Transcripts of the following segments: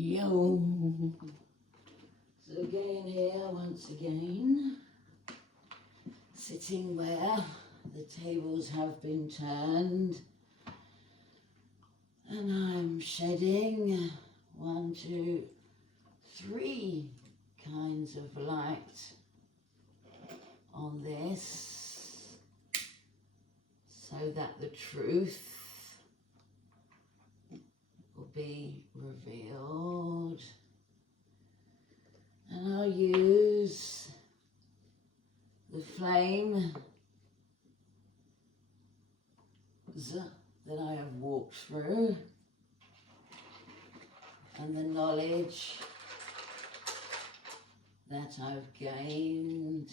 Yo, so again here once again, sitting where the tables have been turned, and I'm shedding 1, 2, 3 kinds of light on this, so that the truth will be revealed. And I'll use the flame that I have walked through and the knowledge that I've gained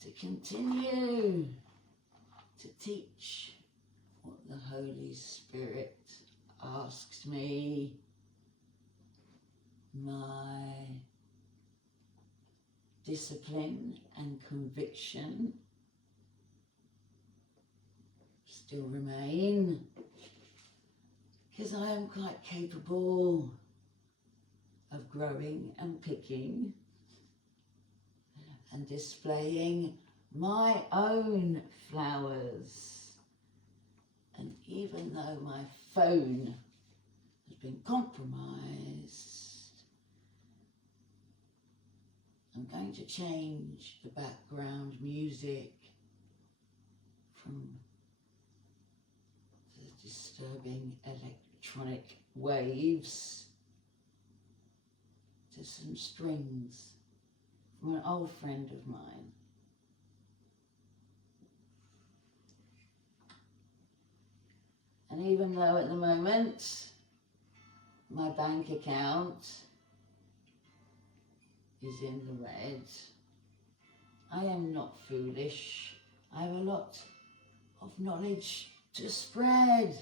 to continue to teach what the Holy Spirit asks me, my discipline and conviction still remain, because I am quite capable of growing and picking and displaying my own flowers. And even though my phone has been compromised, I'm going to change the background music from the disturbing electronic waves to some strings from an old friend of mine. And even though at the moment my bank account is in the red, I am not foolish. I have a lot of knowledge to spread.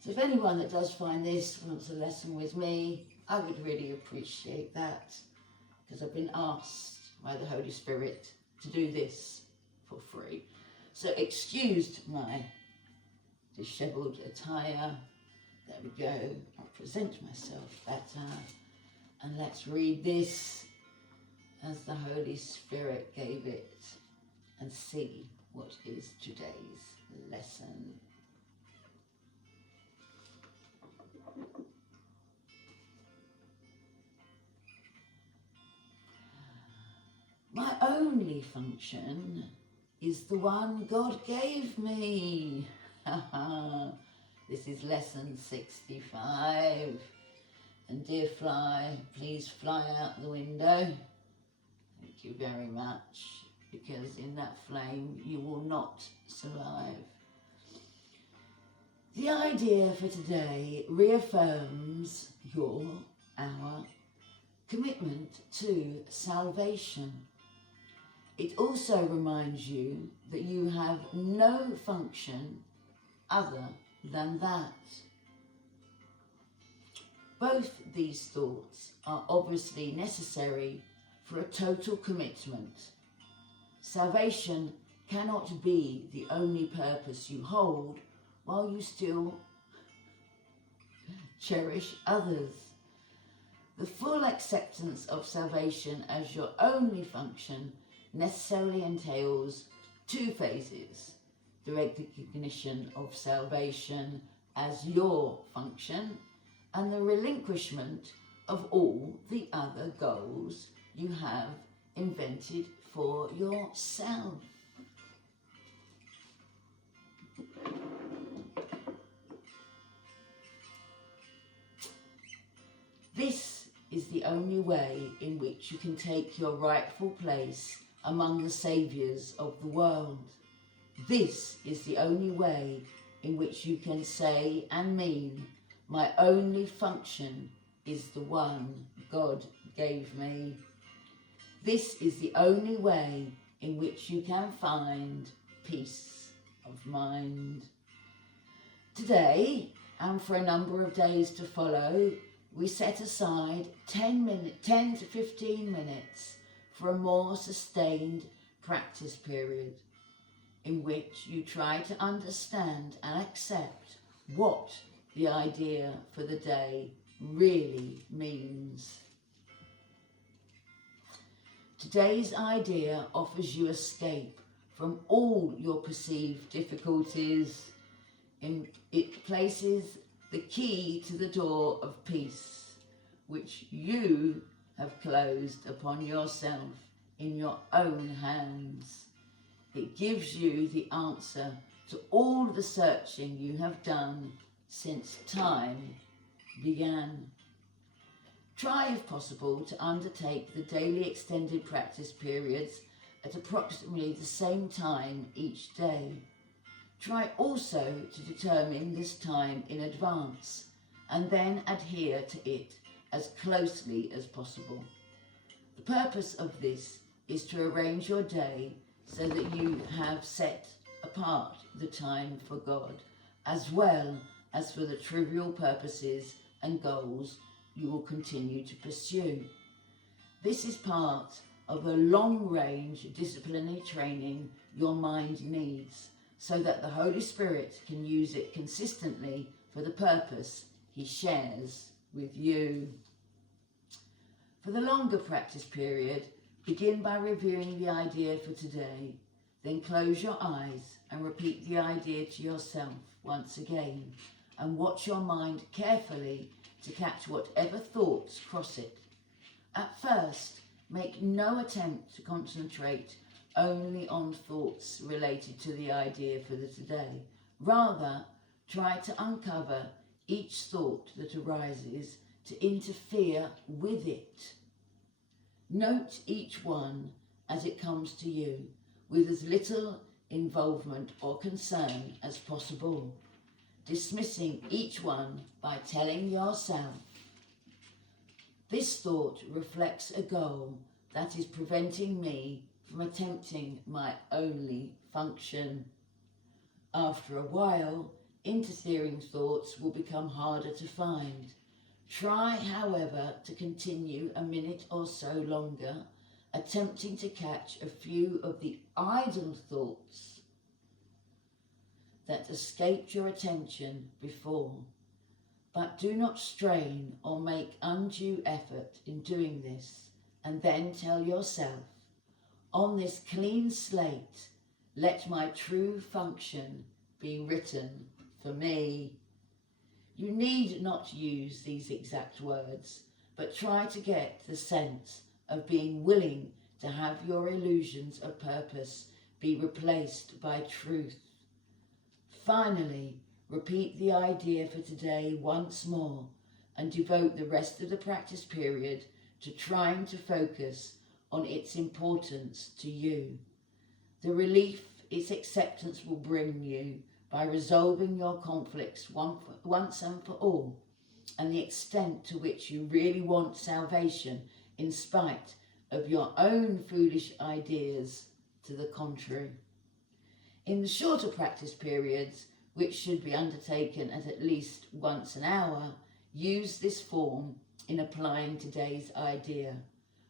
So if anyone that does find this wants a lesson with me, I would really appreciate that, because I've been asked by the Holy Spirit to do this for free. So excused my dishevelled attire. There we go. I'll present myself better. And let's read this as the Holy Spirit gave it and see what is today's lesson. My only function is the one God gave me. This is lesson 65. And dear fly, please fly out the window. Thank you very much, because in that flame you will not survive. The idea for today reaffirms our commitment to salvation. It also reminds you that you have no function other than that. Both these thoughts are obviously necessary for a total commitment. Salvation cannot be the only purpose you hold while you still cherish others. The full acceptance of salvation as your only function necessarily entails 2 phases: the recognition of salvation as your function and the relinquishment of all the other goals you have invented for yourself. This is the only way in which you can take your rightful place among the saviours of the world. This is the only way in which you can say and mean, my only function is the one God gave me. This is the only way in which you can find peace of mind. Today, and for a number of days to follow, we set aside 10 to 15 minutes for a more sustained practice period. in which you try to understand and accept what the idea for the day really means. Today's idea offers you escape from all your perceived difficulties. It places the key to the door of peace, which you have closed upon yourself in your own hands. It gives you the answer to all the searching you have done since time began. Try, if possible, to undertake the daily extended practice periods at approximately the same time each day. Try also to determine this time in advance and then adhere to it as closely as possible. The purpose of this is to arrange your day so that you have set apart the time for God, as well as for the trivial purposes and goals you will continue to pursue. This is part of the long-range disciplinary training your mind needs, so that the Holy Spirit can use it consistently for the purpose He shares with you. For the longer practice period, begin by reviewing the idea for today, then close your eyes and repeat the idea to yourself once again, and watch your mind carefully to catch whatever thoughts cross it. At first, make no attempt to concentrate only on thoughts related to the idea for the today. Rather, try to uncover each thought that arises to interfere with it. Note each one as it comes to you, with as little involvement or concern as possible, dismissing each one by telling yourself, "This thought reflects a goal that is preventing me from attempting my only function." After a while, interfering thoughts will become harder to find. Try, however, to continue a minute or so longer, attempting to catch a few of the idle thoughts that escaped your attention before. But do not strain or make undue effort in doing this, and then tell yourself, "On this clean slate, let my true function be written for me." You need not use these exact words, but try to get the sense of being willing to have your illusions of purpose be replaced by truth. Finally, repeat the idea for today once more and devote the rest of the practice period to trying to focus on its importance to you. The relief its acceptance will bring you by resolving your conflicts once and for all, and the extent to which you really want salvation in spite of your own foolish ideas to the contrary. In the shorter practice periods, which should be undertaken at least once an hour, use this form in applying today's idea.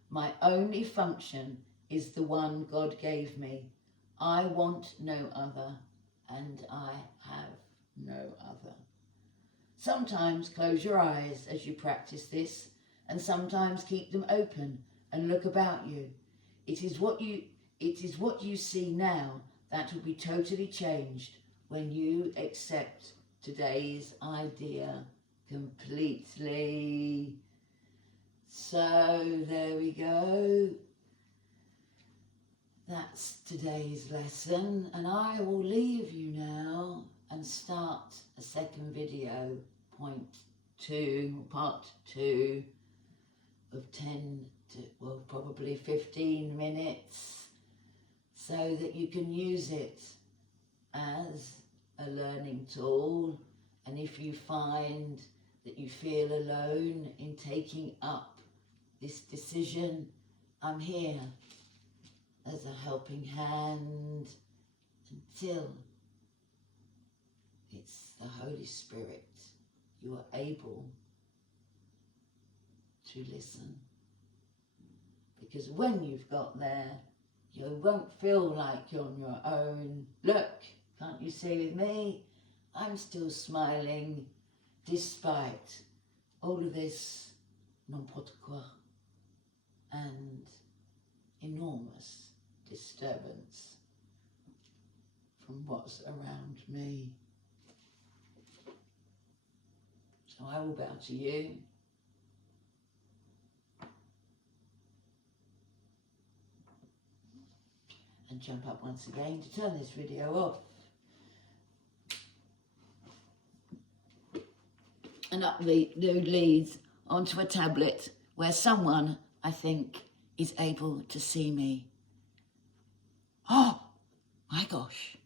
"My only function is the one God gave me. I want no other, and I have no other." Sometimes close your eyes as you practice this, and sometimes keep them open and look about you. It is what you see now that will be totally changed when you accept today's idea completely. So there we go. That's today's lesson, and I will leave you now and start a second video, part two of 10 to, well, probably 15 minutes, so that you can use it as a learning tool. And if you find that you feel alone in taking up this decision, I'm here as a helping hand until it's the Holy Spirit you are able to listen. Because when you've got there, You won't feel like you're on your own. Look, can't you see with me? I'm still smiling despite all of this n'importe quoi and enormous disturbance from what's around me. So I will bow to you. And jump up once again to turn this video off. And upload these onto a tablet where someone, I think, is able to see me. Oh, my gosh.